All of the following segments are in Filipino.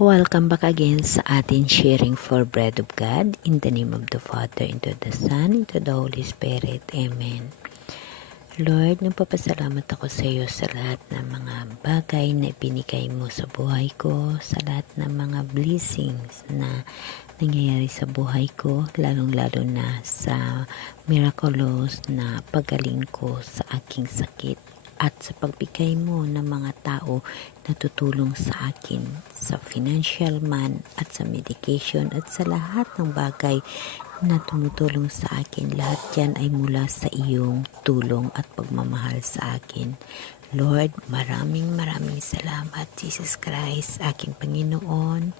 Welcome back again sa ating sharing for bread of God in the name of the Father, into the Son, into the Holy Spirit. Amen. Lord, nagpapasalamat ako sa iyo sa lahat ng mga bagay na ibinigay mo sa buhay ko, sa lahat ng mga blessings na nangyayari sa buhay ko, lalong-lalo na sa miraculous na pagaling ko sa aking sakit at sa pagbigay mo ng mga tao na tutulong sa akin sa financial man at sa medication at sa lahat ng bagay na tumutulong sa akin. Lahat yan ay mula sa iyong tulong at pagmamahal sa akin. Lord, maraming salamat, Jesus Christ, aking Panginoon.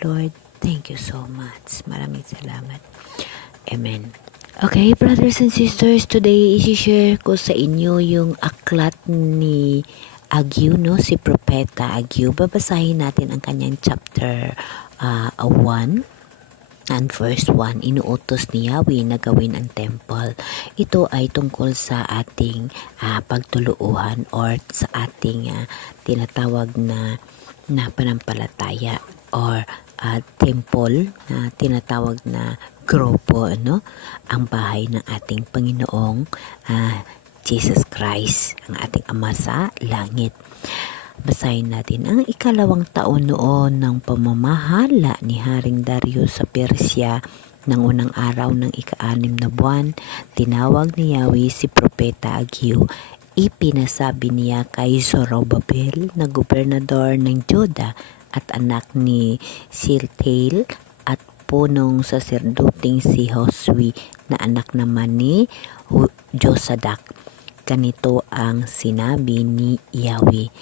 Lord, thank you so much. Maraming salamat. Amen. Okay, brothers and sisters, today isi-share ko sa inyo yung aklat ni Agyu, no? Si Propeta Agyu. Babasahin natin ang kanyang chapter 1 and verse 1. Inuutos ni Yahweh na gawin ang temple. Ito ay tungkol sa ating pagtuluuhan or sa ating tinatawag na panampalataya or temple na tinatawag na grupo, ano? Ang bahay ng ating Panginoong Jesus Christ, ang ating Ama sa langit. Basahin natin. Ang ikalawang taon noon ng pamamahala ni Haring Darius sa Persya, ng unang araw ng ika-6 na buwan, tinawag ni Yahweh si Propeta Agyu. Ipinasabi niya kay Zorobabel na gobernador ng Juda at anak ni Shealtiel at punong saserdoting si Josue na anak naman ni Josadak. Ganito ang sinabi ni Yahweh.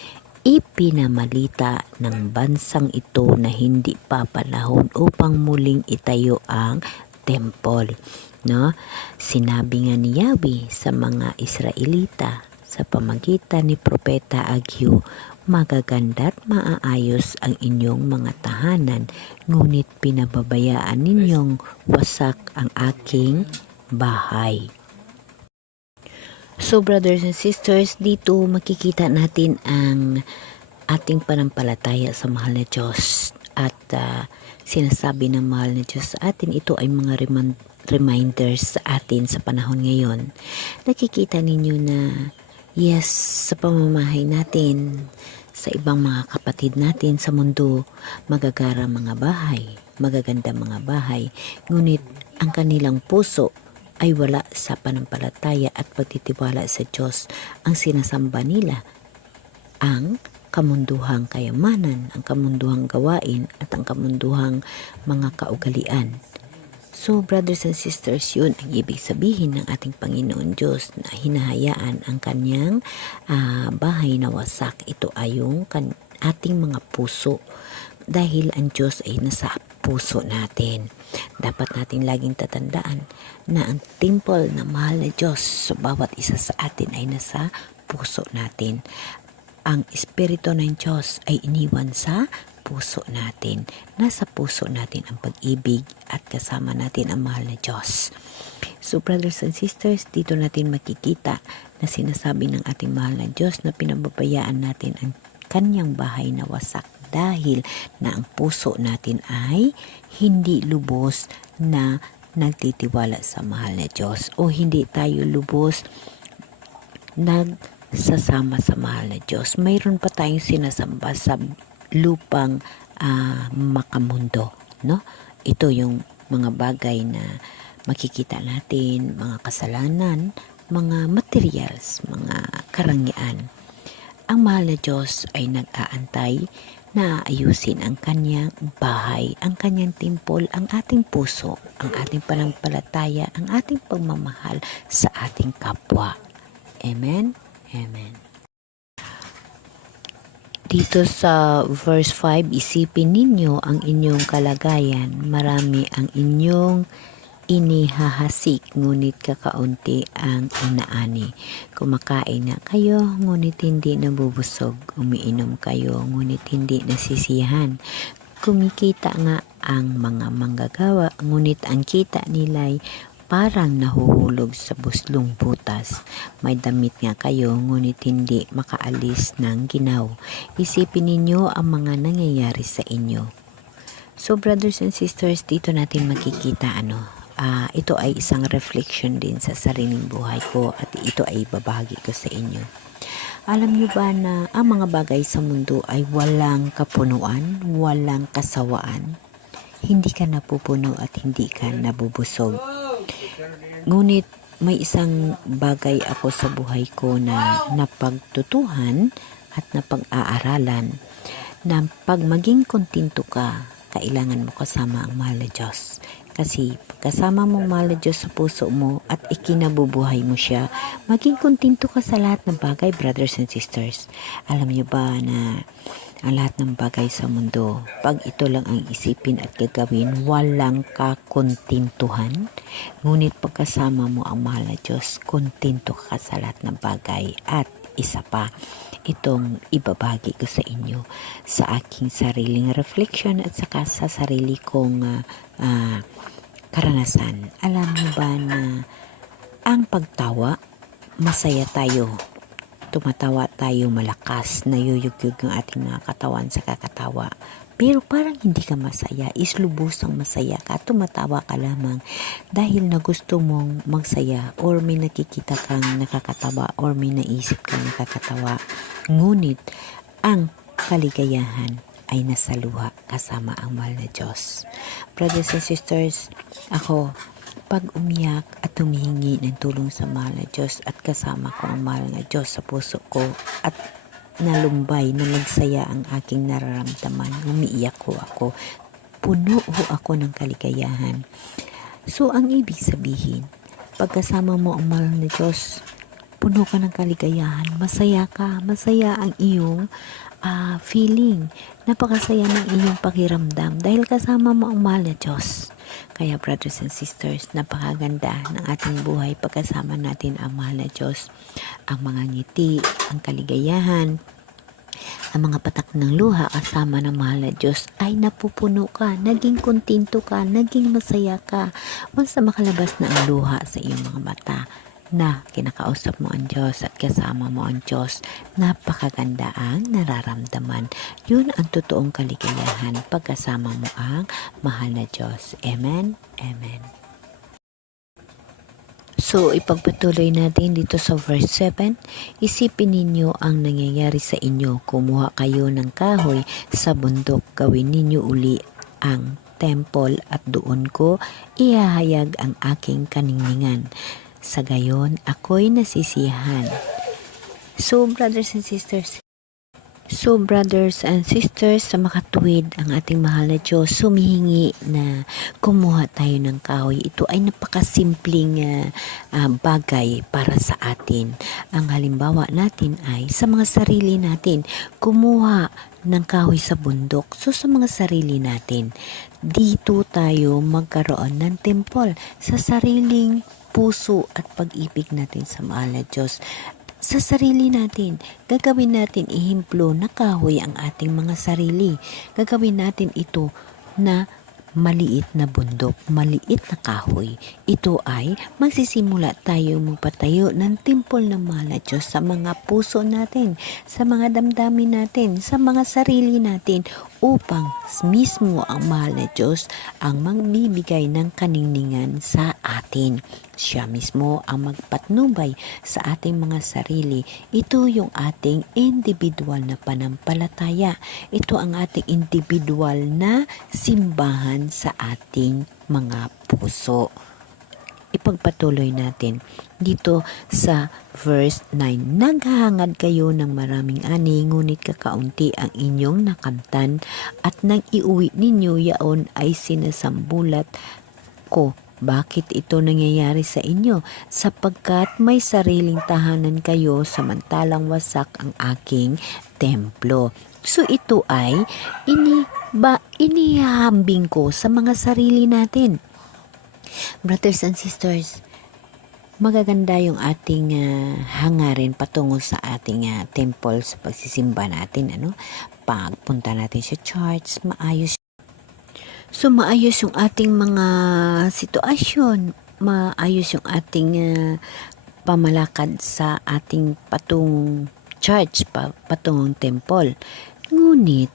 Ipinamalita ng bansang ito na hindi pa panahon upang muling itayo ang temple. No? Sinabi nga ni Yahweh sa mga Israelita sa pamagitan ni Propeta Agyu, magaganda at maaayos ang inyong mga tahanan, ngunit pinababayaan ninyong wasak ang aking bahay. So brothers and sisters, dito makikita natin ang ating panampalataya sa mahal na Diyos at sinasabi ng mahal na Diyos sa atin, ito ay mga reminders sa atin sa panahon ngayon. Nakikita ninyo na yes, sa pamamahay natin, sa ibang mga kapatid natin sa mundo, magagara mga bahay, magaganda mga bahay, ngunit ang kanilang puso ay wala sa panampalataya at pagtitiwala sa Diyos. Ang sinasamba nila ang kamunduhang kayamanan, ang kamunduhang gawain at ang kamunduhang mga kaugalian. So brothers and sisters, yun ang ibig sabihin ng ating Panginoon Diyos na hinahayaan ang kanyang bahay na wasak. Ito ay yung ating mga puso dahil ang Diyos ay nasa puso natin. Dapat natin laging tatandaan na ang temple na mahal na Diyos sa bawat isa sa atin ay nasa puso natin. Ang Espiritu ng Diyos ay iniwan sa puso natin. Nasa puso natin ang pag-ibig at kasama natin ang mahal na Diyos. So brothers and sisters, dito natin makikita na sinasabi ng ating mahal na Diyos na pinababayaan natin ang kanyang bahay na wasak dahil na ang puso natin ay hindi lubos na nagtitiwala sa mahal na Diyos o hindi tayo lubos nagsasama sa mahal na Diyos. Mayroon pa tayong sinasamba sa lupang makamundo, no? Ito yung mga bagay na makikita natin, mga kasalanan, mga materials, mga karangyaan. Ang mahal na Diyos ay nag-aantay na ayusin ang kanyang bahay, ang kanyang temple, ang ating puso, ang ating panampalataya, ang ating pagmamahal sa ating kapwa. Amen? Amen. Dito sa verse 5, isipin ninyo ang inyong kalagayan. Marami ang inyong inihahasik, ngunit kakaunti ang inaani. Kumakain na kayo, ngunit hindi nabubusog. Umiinom kayo, ngunit hindi nasisiyahan. Kumikita nga ang mga manggagawa, ngunit ang kita nila'y parang nahuhulog sa buslong butas. May damit nga kayo ngunit hindi makaalis ng ginaw. Isipin ninyo ang mga nangyayari sa inyo. So brothers and sisters, dito natin makikita ito ay isang reflection din sa sariling buhay ko at ito ay babahagi ko sa inyo. Alam niyo ba na ang mga bagay sa mundo ay walang kapunuan, walang kasawaan? Hindi ka napupuno at hindi ka nabubusog. Ngunit may isang bagay ako sa buhay ko na napagtutuhan at napag-aaralan na pag maging kontento ka, kailangan mo kasama ang mahal na Diyos. Kasi pagkasama mo mahal na Diyos sa puso mo at ikinabubuhay mo siya, maging kontento ka sa lahat ng bagay, brothers and sisters. Alam niyo ba na ang lahat ng bagay sa mundo, pag ito lang ang isipin at gagawin, walang kakontentuhan. Ngunit pagkasama mo ang mahal na Diyos, kontento ka sa lahat ng bagay. At isa pa, itong ibabagi ko sa inyo sa aking sariling reflection at saka sa sarili kong karanasan. Alam niyo ba na ang pagtawa, masaya tayo. Tumatawa tayo malakas, nayuyugyug yung ating mga katawan sa kakatawa. Pero parang hindi ka masaya, islubusang masaya ka, tumatawa ka lamang dahil na gusto mong magsaya or may nakikita kang nakakatawa or may naisip kang nakakatawa. Ngunit ang kaligayahan ay nasa luha kasama ang mahal na Diyos. Brothers and sisters, ako, pag umiyak at humihingi ng tulong sa mahal na Diyos at kasama ko ang mahal na Diyos sa puso ko at nalumbay na nagsaya ang aking nararamdaman, umiiyak ko ako, puno ho ako ng kaligayahan. So ang ibig sabihin, pagkasama mo ang mahal na Diyos, puno ka ng kaligayahan, masaya ka, masaya ang iyong feeling, napakasaya ng iyong pakiramdam dahil kasama mo ang mahal na Diyos. Kaya brothers and sisters, napakaganda ng ating buhay pagkasama natin ang mahal na Diyos. Ang mga ngiti, ang kaligayahan, ang mga patak ng luha kasama ng mahal na Diyos ay napupuno ka, naging kontento ka, naging masaya ka. Once na makalabas na ang luha sa iyong mga mata, na kinakausap mo ang Diyos at kasama mo ang Diyos, napakaganda ang nararamdaman. Yun ang totoong kaligayahan pagkasama mo ang mahal na Diyos. Amen? Amen. So, ipagpatuloy natin dito sa verse 7. Isipin ninyo ang nangyayari sa inyo. Kumuha kayo ng kahoy sa bundok. Gawin ninyo uli ang temple at doon ko ihahayag ang aking kaningningan. Sa gayon, ako'y nasisiyahan. So, brothers and sisters, sa makatuwid ang ating mahal na Diyos, sumihingi na kumuha tayo ng kahoy. Ito ay napakasimpleng bagay para sa atin. Ang halimbawa natin ay sa mga sarili natin, kumuha ng kahoy sa bundok. So sa mga sarili natin, dito tayo magkaroon ng temple sa sariling puso at pag-ibig natin sa mahal na Diyos. Sa sarili natin, gagawin natin ihimplo na kahoy ang ating mga sarili. Gagawin natin ito na maliit na bundok, maliit na kahoy. Ito ay magsisimula tayo magpatayo ng temple ng mahal na Diyos sa mga puso natin, sa mga damdamin natin, sa mga sarili natin, upang mismo ang mahal na Diyos ang magbibigay ng kaningningan sa atin. Siya mismo ang magpatnubay sa ating mga sarili. Ito yung ating individual na panampalataya. Ito ang ating individual na simbahan sa ating mga puso. Ipagpatuloy natin dito sa verse 9. Naghahangad kayo ng maraming ani, ngunit kakaunti ang inyong nakamtan, at nang iuwi ninyo yaon ay sinasambulat ko. Bakit ito nangyayari sa inyo? Sapagkat may sariling tahanan kayo, samantalang wasak ang aking templo. So ito ay inihahambing ko sa mga sarili natin. Brothers and sisters, magaganda yung ating hangarin patungo sa ating temple sa pagsisimba natin. Pagpunta natin sa church, maayos. So maayos yung ating mga sitwasyon, maayos yung ating pamalakad sa ating patungong church, patungong temple. Ngunit,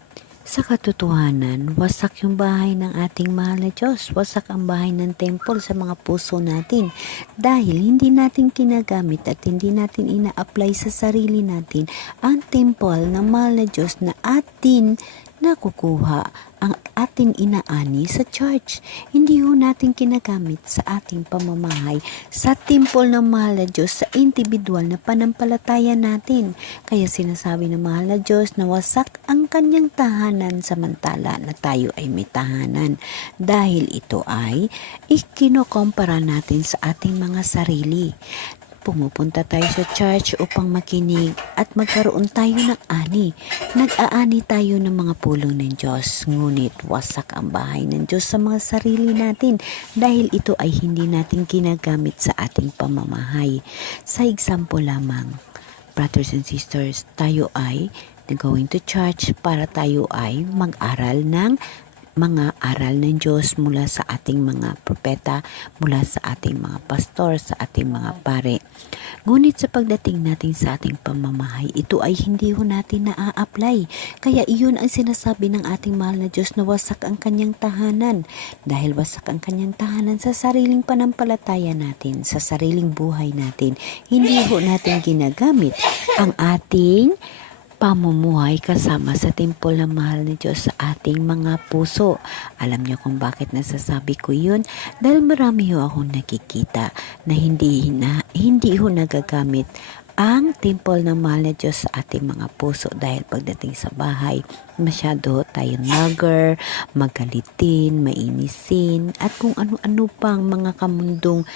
sa katotohanan, wasak yung bahay ng ating mahal na Diyos. Wasak ang bahay ng temple sa mga puso natin. Dahil hindi natin kinagamit at hindi natin ina-apply sa sarili natin ang temple ng mahal na Diyos na atin nakukuha, ang ating inaani sa church. Hindi ho natin kinagamit sa ating pamamahay sa temple ng mahal na Diyos, sa individual na panampalataya natin. Kaya sinasabi ng mahal na Diyos na wasak ang kanyang tahanan samantala na tayo ay may tahanan. Dahil ito ay ikinokompara natin sa ating mga sarili. Pumupunta tayo sa church upang makinig at magkaroon tayo ng ani. Nag-aani tayo ng mga pulong ng Diyos. Ngunit wasak ang bahay ng Diyos sa mga sarili natin dahil ito ay hindi natin ginagamit sa ating pamamahay. Sa example lamang, brothers and sisters, tayo ay going to church para tayo ay mag-aral ng mga aral ng Diyos mula sa ating mga propeta, mula sa ating mga pastor, sa ating mga pare. Ngunit sa pagdating natin sa ating pamamahay, ito ay hindi ho natin na-apply. Kaya iyon ang sinasabi ng ating mahal na Diyos na wasak ang kanyang tahanan. Dahil wasak ang kanyang tahanan sa sariling panampalataya natin, sa sariling buhay natin, hindi ho natin ginagamit ang ating pamumuhay kasama sa templo ng mahal ni Diyos sa ating mga puso. Alam niyo kung bakit nasasabi ko yun? Dahil marami ho akong nakikita na hindi ho nagagamit ang temple ng mahal na Diyos sa ating mga puso dahil pagdating sa bahay, masyado tayong nagger, magalitin, mainisin, at kung ano-ano pang mga kamundong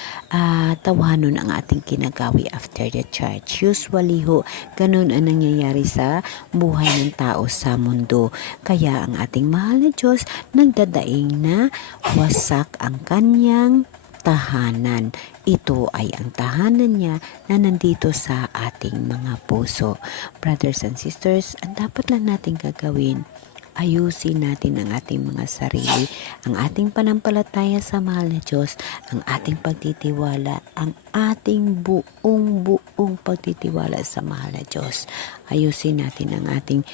tawanon ang ating kinagawi after the church. Usually ho, ganun ang nangyayari sa buhay ng tao sa mundo. Kaya ang ating mahal na Diyos nagdadaing na wasak ang kanyang tahanan. Ito ay ang tahanan niya na nandito sa ating mga puso. Brothers and sisters, ang dapat lang natin gagawin, ayusin natin ang ating mga sarili, ang ating panampalataya sa mahal na Diyos, ang ating pagtitiwala, ang ating buong pagtitiwala sa mahal na Diyos. Ayusin natin ang ating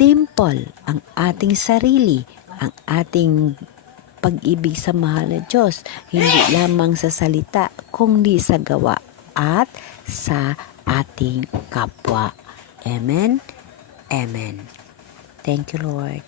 temple, ang ating sarili, ang ating pag-ibig sa mahal na Diyos, hindi lamang sa salita, kundi sa gawa at sa ating kapwa. Amen? Amen. Thank you, Lord.